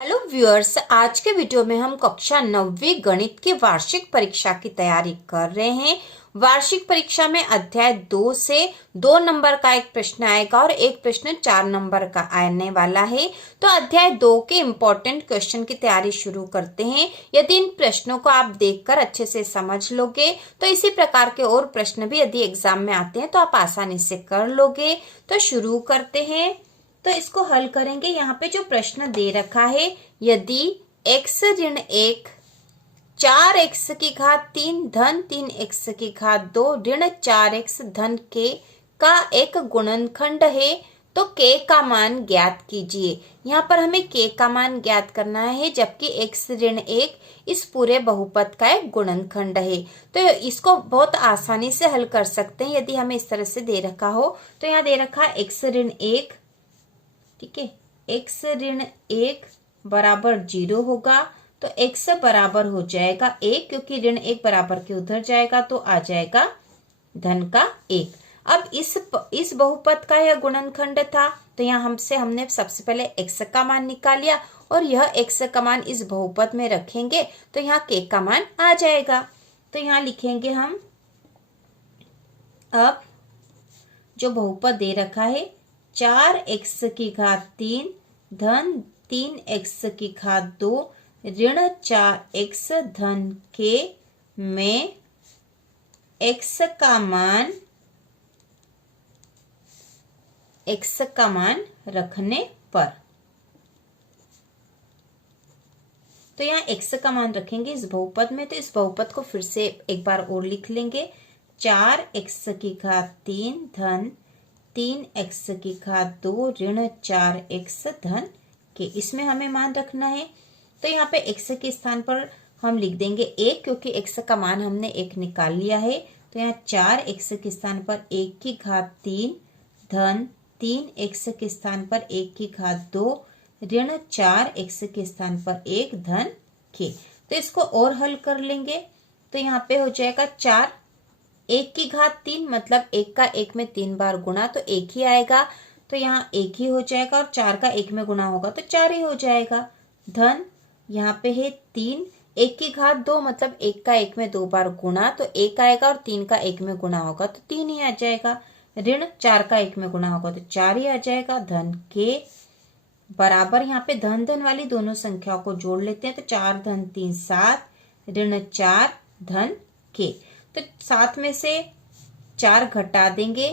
Hello viewers, आज के video में हम कक्षा 9वीं गणित की वार्षिक परीक्षा की तैयारी कर रहे हैं। वार्षिक परीक्षा में अध्याय 2 से 2 नंबर का एक प्रश्न आएगा और एक प्रश्न 4 नंबर का आने वाला है। तो अध्याय 2 के इम्पोर्टेंट क्वेश्चन की तैयारी शुरू करते हैं। यदि इन प्रश्नों को आप देखकर अच्छे से समझ लोगे तो इसी प्रकार के और प्रश्न भी यदि एग्जाम में आते हैं तो आप आसानी से कर लोगे। तो शुरू करते हैं। तो इसको हल करेंगे। यहाँ पे जो प्रश्न दे रखा है, यदि x ऋण 1 4x की घात 3 धन 3x की घात 2 ऋण 4x धन k का एक गुणनखंड है तो k का मान ज्ञात कीजिए। यहाँ पर हमें k का मान ज्ञात करना है, जबकि x ऋण 1 इस पूरे बहुपद का एक गुणनखंड है। तो इसको बहुत आसानी से हल कर सकते हैं यदि हमें इस तरह से दे रखा हो। तो यहाँ दे रखा है x ऋण 1, ठीक है, x ऋण 1 बराबर 0 होगा तो x बराबर हो जाएगा 1, क्योंकि ऋण 1 बराबर के उधर जाएगा तो आ जाएगा धन का 1। अब इस बहुपद का यह गुणनखंड था तो यहाँ हमने सबसे पहले x का मान निकाल लिया और यह x का मान इस बहुपद में रखेंगे तो यहाँ k का मान आ जाएगा। तो यहाँ लिखेंगे हम, अब जो बहुपद दे रखा है 4x की घात 3 धन 3x की घात 2 ऋण 4x धन k में x का मान रखने पर, तो यहाँ x का मान रखेंगे इस बहुपद में। तो इस बहुपद को फिर से एक बार और लिख लेंगे, 4x की घात 3 धन 3x की घात 2 ऋण 4x धन के, इसमें हमें मान रखना है। तो यहाँ पे x के स्थान पर हम लिख देंगे 1, क्योंकि x का मान हमने 1 निकाल लिया है। तो यहाँ 4x के स्थान पर 1 की घात 3 धन 3x के स्थान पर 1 की घात 2 ऋण 4x के स्थान पर 1 धन के। तो इसको और हल कर लेंगे तो यहाँ पे हो जाएगा 4, 1 की घात 3 मतलब 1 का 1 में 3 बार गुणा तो 1 ही आएगा, तो यहाँ 1 ही हो जाएगा, और 4 का 1 में गुणा होगा तो 4 ही हो जाएगा। धन यहाँ पे है 3, 1 की घात 2 मतलब 1 का 1 में 2 बार गुणा तो 1 आएगा, और 3 का 1 में गुणा होगा तो 3 ही आ जाएगा। ऋण 4 का 1 में गुणा होगा तो 4 ही आ जाएगा। धन के बराबर, यहाँ पे धन धन वाली दोनों संख्याओं को जोड़ लेते हैं तो 4 धन 3 7 ऋण 4 धन के। तो 7 में से 4 घटा देंगे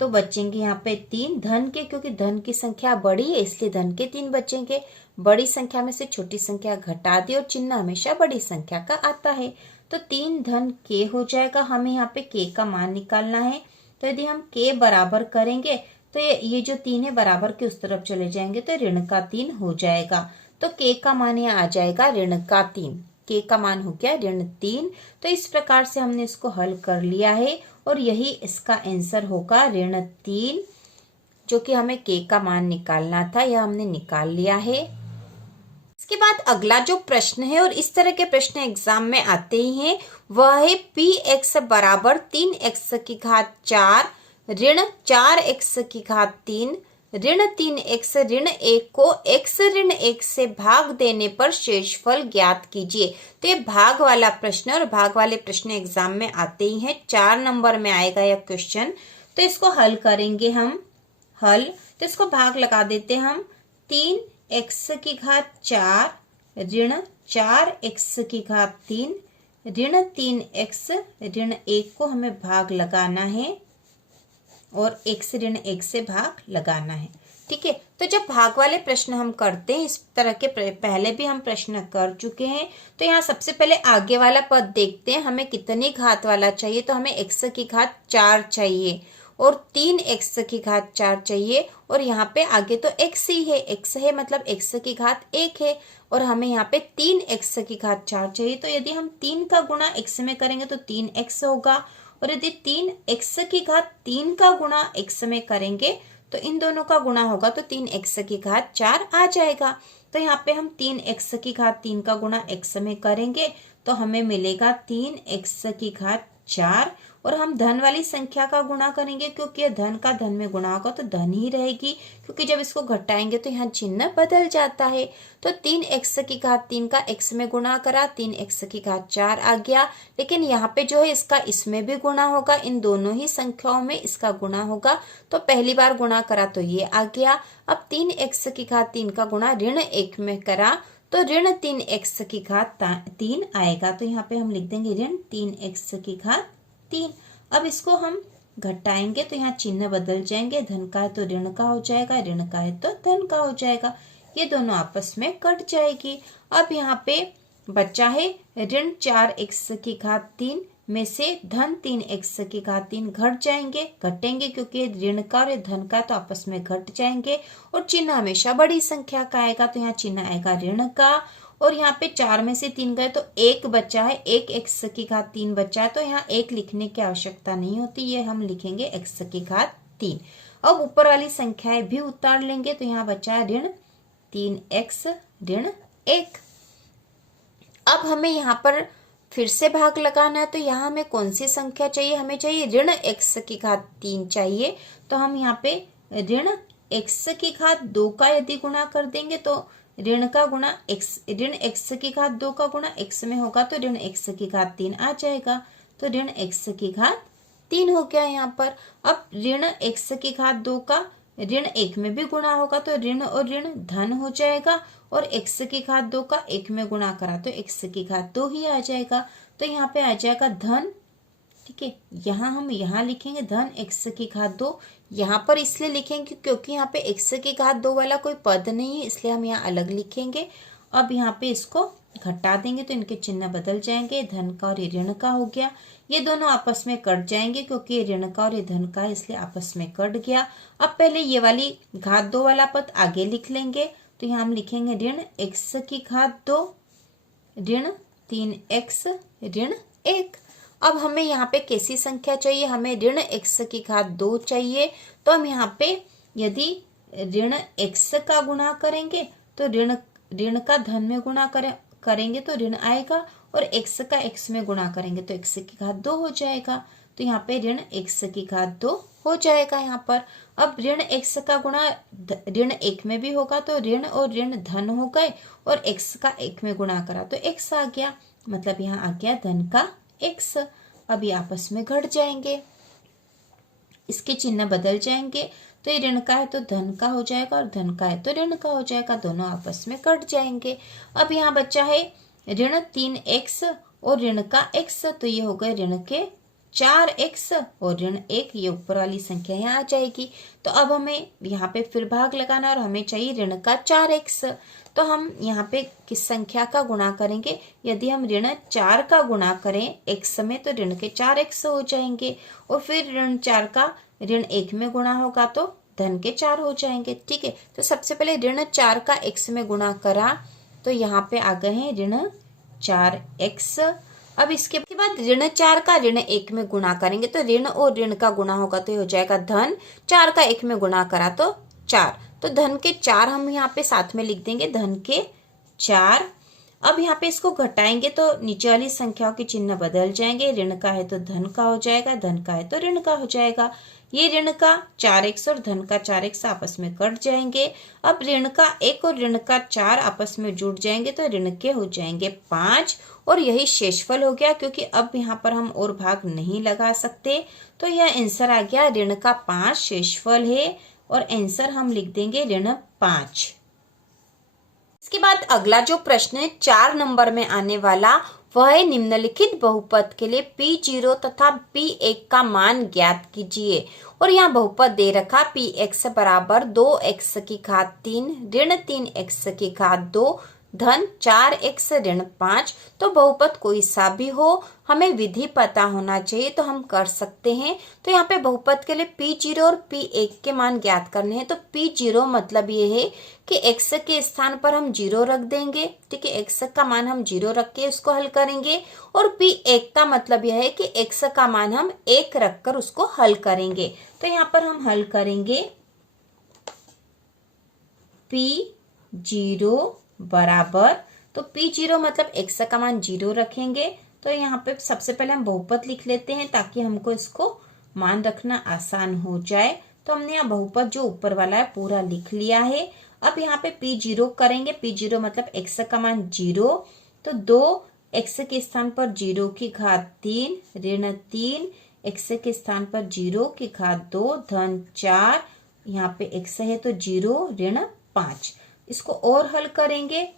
तो बचेंगे यहाँ पे 3 धन के, क्योंकि धन की संख्या बड़ी है इसलिए धन के 3 बचेंगे। बड़ी संख्या में से छोटी संख्या घटा दी और चिन्ह हमेशा बड़ी संख्या का आता है, तो 3 धन के हो जाएगा। हमें यहाँ पे k का मान निकालना है। तो यदि हम k बराबर करेंगे तो ये जो 3 है बराबर के उस तरफ चले जाएंगे तो ऋण का 3 हो जाएगा। तो k का मान यहाँ आ जाएगा ऋण का 3, k का मान हो गया ऋण 3। तो इस प्रकार से हमने इसको हल कर लिया है और यही इसका आंसर होगा ऋण 3, जो कि हमें k का मान निकालना था, यह हमने निकाल लिया है। इसके बाद अगला जो प्रश्न है, और इस तरह के प्रश्न एग्जाम में आते ही हैं, वह है px बराबर 3x की घात 4 ऋण 4x की घात 3 ऋण 3x ऋण 1 को x ऋण 1 से भाग देने पर शेषफल ज्ञात कीजिए। तो ये भाग वाला प्रश्न, और भाग वाले प्रश्न एग्जाम में आते ही हैं, 4 नंबर में आएगा यह क्वेश्चन। तो इसको हल करेंगे हम। तो इसको भाग लगा देते हम, 3x की घात 4 ऋण 4x की घात 3 ऋण 3x ऋण 1 को हमें भाग लगाना है और x ऋण 1 से भाग लगाना है। ठीक है, तो जब भाग वाले प्रश्न हम करते हैं, इस तरह के पहले भी हम प्रश्न कर चुके हैं, तो यहाँ सबसे पहले आगे वाला पद देखते हैं, हमें कितनी घात वाला चाहिए। तो हमें x की घात 4 चाहिए और 3x की घात 4 चाहिए, और यहाँ पे आगे तो x ही है, x है मतलब x की घात 1 है, और हमें यहाँ पे 3x की घात 4 चाहिए। तो यदि हम 3 का गुणा x में करेंगे तो 3x होगा, और यदि 3x की घात 3 का गुणा x में करेंगे तो इन दोनों का गुणा होगा तो 3x की घात 4 आ जाएगा। तो यहाँ पे हम 3x की घात 3 का गुणा x में करेंगे तो हमें मिलेगा 3x की घात 4 और हम धन वाली संख्या का गुणा करेंगे क्योंकि यह धन का धन में गुणा होगा तो धन ही रहेगी, क्योंकि जब इसको घटाएंगे तो यहाँ चिन्ह बदल जाता है। तो 3x की घात 3 का x में गुणा करा, 3x की घात 4 आ गया। लेकिन यहाँ पे जो है इसका इसमें भी गुणा होगा, इन दोनों ही संख्याओं में इसका गुणा होगा। तो पहली बार गुणा करा तो ये आ गया। अब 3x की घात 3 का गुणा ऋण 1 में करा तो ऋण 3x की घात 3 आएगा। तो यहाँ पे हम लिख देंगे ऋण 3x की घात 3। अब इसको हम घटाएंगे तो यहाँ चिन्ह बदल जाएंगे, धन का है तो ऋण का हो जाएगा, ऋण का है तो धन का हो जाएगा, ये दोनों आपस में कट जाएगी। अब यहाँ पे बचा है ऋण 4x की घात 3 में से धन 3x की घात 3 घटेंगे क्योंकि ऋण का और धन का तो आपस में घट जाएंगे और चिन्ह हमेशा बड़ी संख्या का आएगा, तो यहाँ चिन्ह आएगा ऋण का। और यहाँ पे 4 में से 3 गए तो 1 बचा है, 1x की घात 3 बचा है, तो यहाँ 1 लिखने की आवश्यकता नहीं होती, ये हम लिखेंगे x की घात 3। अब ऊपर वाली संख्याएं भी उतार लेंगे तो यहाँ बचा है ऋण 3x ऋण 1। अब हमें यहाँ पर फिर से भाग लगाना है, तो यहाँ हमें कौन सी संख्या चाहिए, हमें चाहिए ऋण x की घात 3 चाहिए। तो हम यहाँ पे ऋण x की घात 2 का यदि गुणा कर देंगे तो ऋण का गुणा x, ऋण x की घात 2 का गुणा x में होगा तो ऋण x की घात 3 आ जाएगा। तो ऋण x की घात 3 हो गया यहाँ पर। अब ऋण x की घात 2 का ऋण 1 में भी गुणा होगा तो ऋण और ऋण धन हो जाएगा, और x की घात 2 का 1 में गुणा करा तो x की घात 2 ही आ जाएगा। तो यहाँ पे आ जाएगा धन, ठीक है। यहाँ हम यहाँ लिखेंगे धन x की घात 2, यहाँ पर इसलिए लिखेंगे क्योंकि यहाँ पे x की घात 2 वाला कोई पद नहीं है, इसलिए हम यहाँ अलग लिखेंगे। अब यहाँ पे इसको घटा देंगे तो इनके चिन्ह बदल जाएंगे, धन का और ऋण का हो गया। ये दोनों आपस में कट जाएंगे क्योंकि ऋण का और ये धन का है, इसलिए आपस में कट गया। अब पहले ये वाली घात 2 वाला पद आगे लिख लेंगे, तो यहाँ हम लिखेंगे ऋण x की घात 2 ऋण 3x ऋण 1। अब हमें यहाँ पे कैसी संख्या चाहिए, हमें ऋण x की घात 2 चाहिए। तो हम यहाँ पे यदि ऋण x का गुणा करेंगे तो ऋण का धन में गुणा करेंगे तो ऋण आएगा, और x का x में गुणा करेंगे तो x की घात 2 हो जाएगा। तो यहाँ पे ऋण x की घात 2 हो जाएगा यहाँ पर। अब ऋण x का गुणा ऋण 1 में भी होगा तो ऋण और ऋण धन हो गए, और x का 1 में गुणा करा तो x आ गया, मतलब यहाँ आ गया धन का x। अब ये आपस में घट जाएंगे, इसके चिन्ह बदल जाएंगे, तो ये ऋण का है तो धन का हो जाएगा और धन का है तो ऋण का हो जाएगा, दोनों आपस में कट जाएंगे। अब यहाँ बचा है ऋण 3x और ऋण का x, तो ये हो गए ऋण के 4x और ऋण 1, ये ऊपर वाली संख्या यहाँ आ जाएगी। तो अब हमें यहाँ पे फिर भाग लगाना और हमें चाहिए ऋण का 4x। तो हम यहाँ पे किस संख्या का गुणा करेंगे, यदि हम ऋण 4 का गुणा करें x में तो ऋण के 4x हो जाएंगे, और फिर ऋण 4 का ऋण 1 में गुणा होगा तो धन के 4 हो जाएंगे, ठीक है। तो सबसे पहले ऋण 4 का x में गुणा करा तो यहाँ पे आ गए हैं ऋण 4x। अब इसके बाद ऋण 4 का ऋण 1 में गुणा करेंगे तो ऋण और ऋण का गुणा होगा तो ये हो जाएगा धन, 4 का 1 में गुणा करा तो 4, तो धन के 4 हम यहाँ पे साथ में लिख देंगे, धन के 4। अब यहाँ पे इसको घटाएंगे तो नीचे वाली संख्याओं के चिन्ह बदल जाएंगे, ऋण का है तो धन का हो जाएगा, धन का है तो ऋण का हो जाएगा। ये ऋण का 4x और धन का 4x आपस में कट जाएंगे। अब ऋण का 1 और ऋण का 4 आपस में जुड़ जाएंगे तो ऋण के हो जाएंगे 5, और यही शेषफल हो गया, क्योंकि अब यहाँ पर हम और भाग नहीं लगा सकते। तो यह आंसर आ गया ऋण का 5 शेषफल है, और आंसर हम लिख देंगे ऋण 5। इसके बाद अगला जो प्रश्न है 4 नंबर में आने वाला, वह है निम्नलिखित बहुपद के लिए P0 तथा P1 का मान ज्ञात कीजिए। और यहाँ बहुपद दे रखा Px बराबर 2x की घात 3 ऋण 3x की घात 2 धन 4x ऋण 5। तो बहुपद कोई सा भी हो, हमें विधि पता होना चाहिए तो हम कर सकते हैं। तो यहाँ पे बहुपद के लिए P0 और P1 के मान ज्ञात करने हैं। तो P0 मतलब ये है कि x के स्थान पर हम 0 रख देंगे, ठीक है, x का मान हम 0 रख के उसको हल करेंगे। और P1 का मतलब यह है कि x का मान हम 1 रखकर उसको हल करेंगे। तो यहाँ पर हम हल करेंगे P0 बराबर, तो P0 मतलब x का मान 0 रखेंगे, तो यहाँ पे सबसे पहले हम बहुपद लिख लेते हैं ताकि हमको इसको मान रखना आसान हो जाए। तो हमने यहाँ बहुपद जो ऊपर वाला है पूरा लिख लिया है। अब यहाँ पे P0 करेंगे। P0 मतलब x का मान 0, तो 2x के स्थान पर 0 की घात 3 ऋण 3, x के स्थान पर 0 की घात 2 धन 4, यहाँ पे x है तो 0 ऋण 5। इसको और हल करेंगे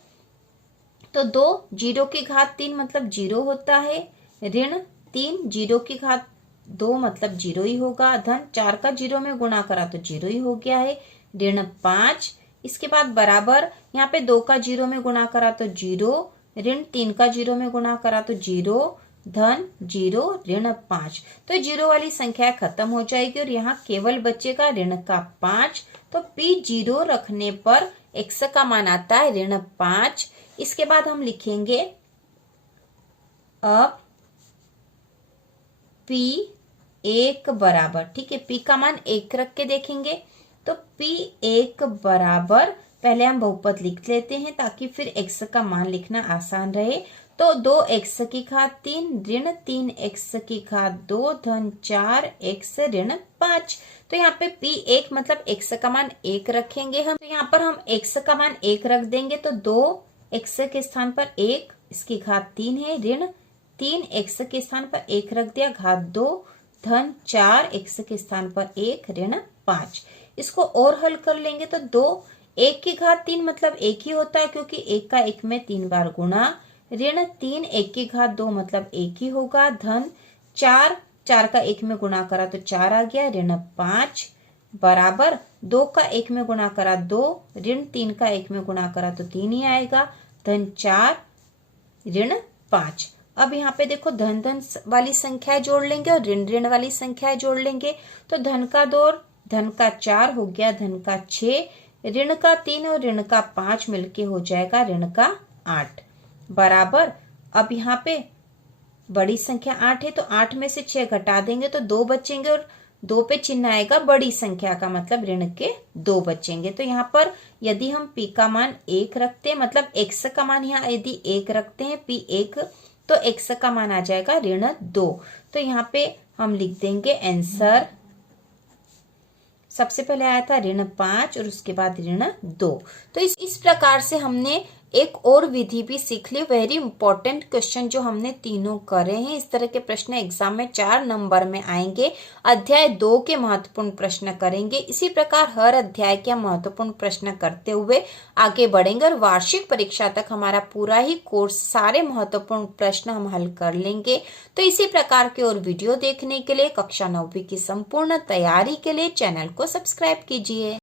तो 2 0 की घात 3 मतलब 0 होता है, ऋण 3 0 की घात 2 मतलब 0 ही होगा, धन 4 का 0 में गुणा करा तो 0 ही हो गया है, ऋण 5। इसके बाद बराबर यहाँ पे 2 का 0 में गुणा करा तो 0, ऋण 3 का 0 में गुणा करा तो 0, धन 0 ऋण 5। तो 0 वाली संख्या खत्म हो जाएगी और यहाँ केवल बचेगा ऋण का 5। तो P0 रखने पर x का मान आता है ऋण 5। इसके बाद हम लिखेंगे अब P1 बराबर, ठीक है, P का मान 1 रख के देखेंगे तो P1 बराबर, पहले हम बहुपद लिख लेते हैं ताकि फिर x का मान लिखना आसान रहे। तो 2x की घात 3 ऋण 3x की घात 2 धन 4x ऋण 5। तो यहाँ पे P1 मतलब x का मान 1 रखेंगे हम। तो यहाँ पर हम x का मान 1 रख देंगे तो 2x के स्थान पर 1, इसकी घात 3 है, ऋण 3x के स्थान पर 1 रख दिया, घात 2 धन 4x के स्थान पर 1 ऋण 5। इसको और हल कर लेंगे तो 2 1 की घात 3 मतलब 1 ही होता है क्योंकि 1 का 1 में 3 बार गुणा, ऋण 3 1 की घात 2 मतलब 1 ही होगा, धन 4 4 का 1 में गुणा करा तो 4 आ गया, ऋण 5 बराबर 2 का 1 में गुणा करा 2, ऋण 3 का 1 में गुणा करा तो 3 ही आएगा, धन 4 ऋण 5। अब यहाँ पे देखो धन धन वाली संख्याएं जोड़ लेंगे और ऋण ऋण वाली संख्याएं जोड़ लेंगे। तो धन का 2 धन का 4 हो गया, धन का 6, ऋण का 3 और ऋण का 5 मिलके हो जाएगा ऋण का 8 बराबर। अब यहाँ पे बड़ी संख्या 8 है तो 8 में से 6 घटा देंगे तो 2 बचेंगे और 2 पे चिन्ह आएगा बड़ी संख्या का, मतलब ऋण के 2 बचेंगे। तो यहाँ पर यदि हम P का मान 1 रखते हैं, मतलब x का मान यहाँ यदि 1 रखते हैं P1 तो x का मान आ जाएगा ऋण 2। तो यहाँ पे हम लिख देंगे आंसर, सबसे पहले आया था ऋण 5 और उसके बाद ऋण 2। तो इस प्रकार से हमने एक और विधि भी सीख ली। वेरी इंपॉर्टेंट क्वेश्चन जो हमने तीनों करे हैं। इस तरह के प्रश्न एग्जाम में 4 नंबर में आएंगे। अध्याय 2 के महत्वपूर्ण प्रश्न करेंगे। इसी प्रकार हर अध्याय के हम महत्वपूर्ण प्रश्न करते हुए आगे बढ़ेंगे और वार्षिक परीक्षा तक हमारा पूरा ही कोर्स सारे महत्वपूर्ण प्रश्न हम हल कर लेंगे। तो इसी प्रकार के और वीडियो देखने के लिए कक्षा 9वीं की संपूर्ण तैयारी के लिए चैनल को सब्सक्राइब कीजिए।